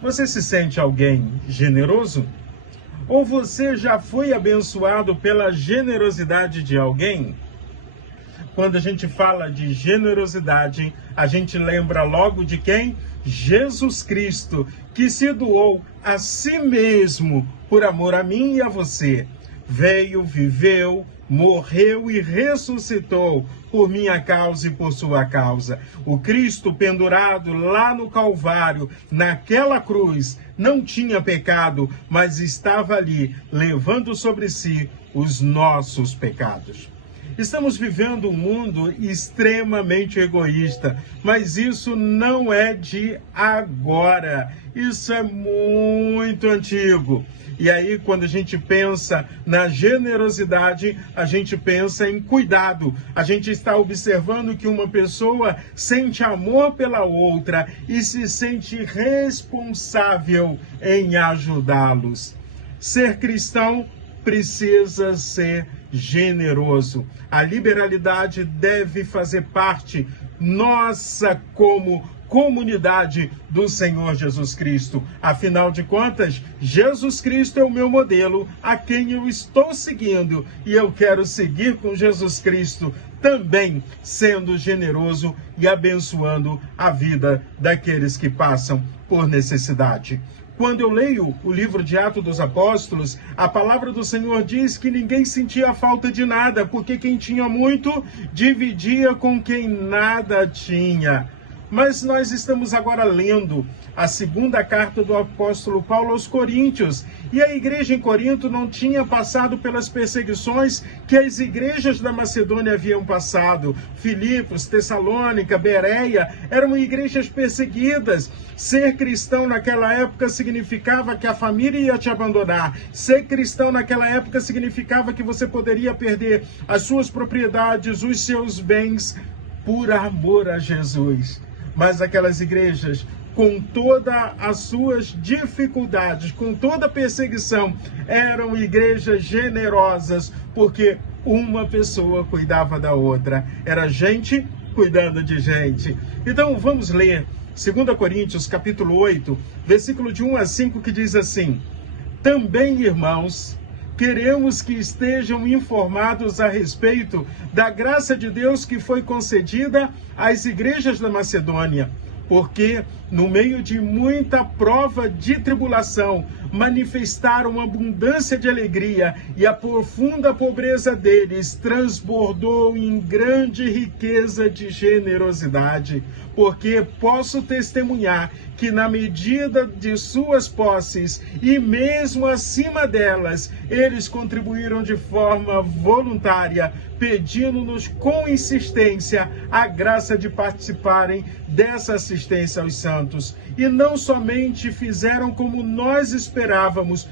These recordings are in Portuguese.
Você se sente alguém generoso? Ou você já foi abençoado pela generosidade de alguém? Quando a gente fala de generosidade, a gente lembra logo de quem? Jesus Cristo, que se doou a si mesmo por amor a mim e a você. Veio, viveu, morreu e ressuscitou por minha causa e por sua causa. O Cristo pendurado lá no Calvário, naquela cruz, não tinha pecado, mas estava ali, levando sobre si os nossos pecados. Estamos vivendo um mundo extremamente egoísta, mas isso não é de agora, isso é muito antigo. E aí, quando a gente pensa na generosidade, a gente pensa em cuidado. A gente está observando que uma pessoa sente amor pela outra e se sente responsável em ajudá-los. Ser cristão precisa ser generoso. A liberalidade deve fazer parte nossa como comunidade do Senhor Jesus Cristo. Afinal de contas, Jesus Cristo é o meu modelo, a quem eu estou seguindo, e eu quero seguir com Jesus Cristo também sendo generoso e abençoando a vida daqueles que passam por necessidade. Quando eu leio o livro de Atos dos Apóstolos, a palavra do Senhor diz que ninguém sentia falta de nada, porque quem tinha muito dividia com quem nada tinha. Mas nós estamos agora lendo a segunda carta do apóstolo Paulo aos Coríntios. E a igreja em Corinto não tinha passado pelas perseguições que as igrejas da Macedônia haviam passado. Filipos, Tessalônica, Bereia eram igrejas perseguidas. Ser cristão naquela época significava que a família ia te abandonar. Ser cristão naquela época significava que você poderia perder as suas propriedades, os seus bens, por amor a Jesus. Mas aquelas igrejas, com todas as suas dificuldades, com toda a perseguição, eram igrejas generosas, porque uma pessoa cuidava da outra. Era gente cuidando de gente. Então vamos ler 2 Coríntios, capítulo 8, versículo de 1 a 5, que diz assim: Também, irmãos, queremos que estejam informados a respeito da graça de Deus que foi concedida às igrejas da Macedônia, porque, no meio de muita prova de tribulação, manifestaram abundância de alegria, e a profunda pobreza deles transbordou em grande riqueza de generosidade. Porque posso testemunhar que, na medida de suas posses e mesmo acima delas, eles contribuíram de forma voluntária, pedindo-nos com insistência a graça de participarem dessa assistência aos santos. E não somente fizeram como nós esperávamos,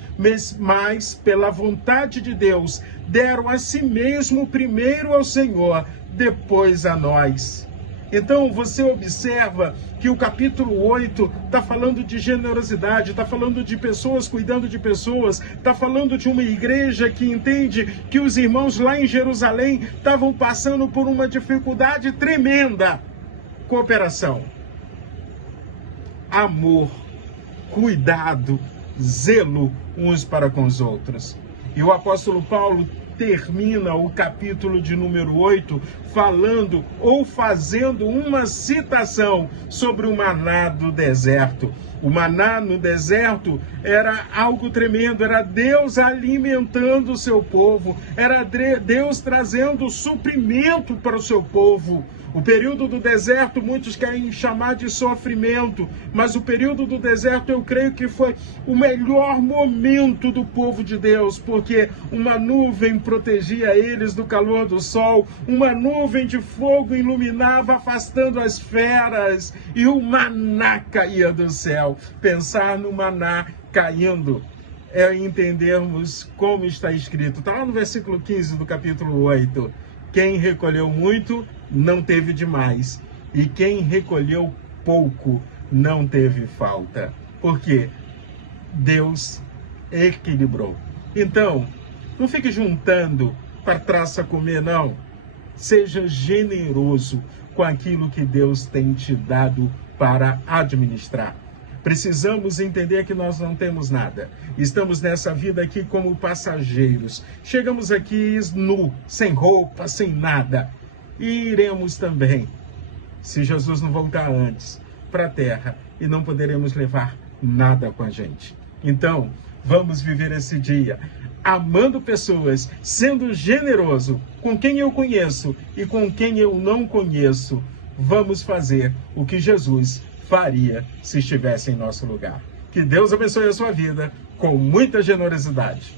mas pela vontade de Deus, deram a si mesmo primeiro ao Senhor, depois a nós. Então você observa que o capítulo 8 está falando de generosidade, está falando de pessoas cuidando de pessoas, está falando de uma igreja que entende que os irmãos lá em Jerusalém estavam passando por uma dificuldade tremenda. Cooperação, amor, cuidado, zelo uns para com os outros. E o apóstolo Paulo termina o capítulo de número 8 falando ou fazendo uma citação sobre o maná do deserto. O maná no deserto era algo tremendo, era Deus alimentando o seu povo, era Deus trazendo suprimento para o seu povo. O período do deserto, muitos querem chamar de sofrimento, mas o período do deserto eu creio que foi o melhor momento do povo de Deus, porque uma nuvem protegia eles do calor do sol, uma nuvem de fogo iluminava, afastando as feras, e o maná caía do céu. Pensar no maná caindo é entendermos como está escrito. Está lá no versículo 15 do capítulo 8. Quem recolheu muito não teve demais, e quem recolheu pouco não teve falta, porque Deus equilibrou. Então, não fique juntando para traça comer, não. Seja generoso com aquilo que Deus tem te dado para administrar. Precisamos entender que nós não temos nada. Estamos nessa vida aqui como passageiros. Chegamos aqui nu, sem roupa, sem nada. E iremos também, se Jesus não voltar antes, para a terra, e não poderemos levar nada com a gente. Então, vamos viver esse dia amando pessoas, sendo generoso com quem eu conheço e com quem eu não conheço. Vamos fazer o que Jesus faria se estivesse em nosso lugar. Que Deus abençoe a sua vida com muita generosidade.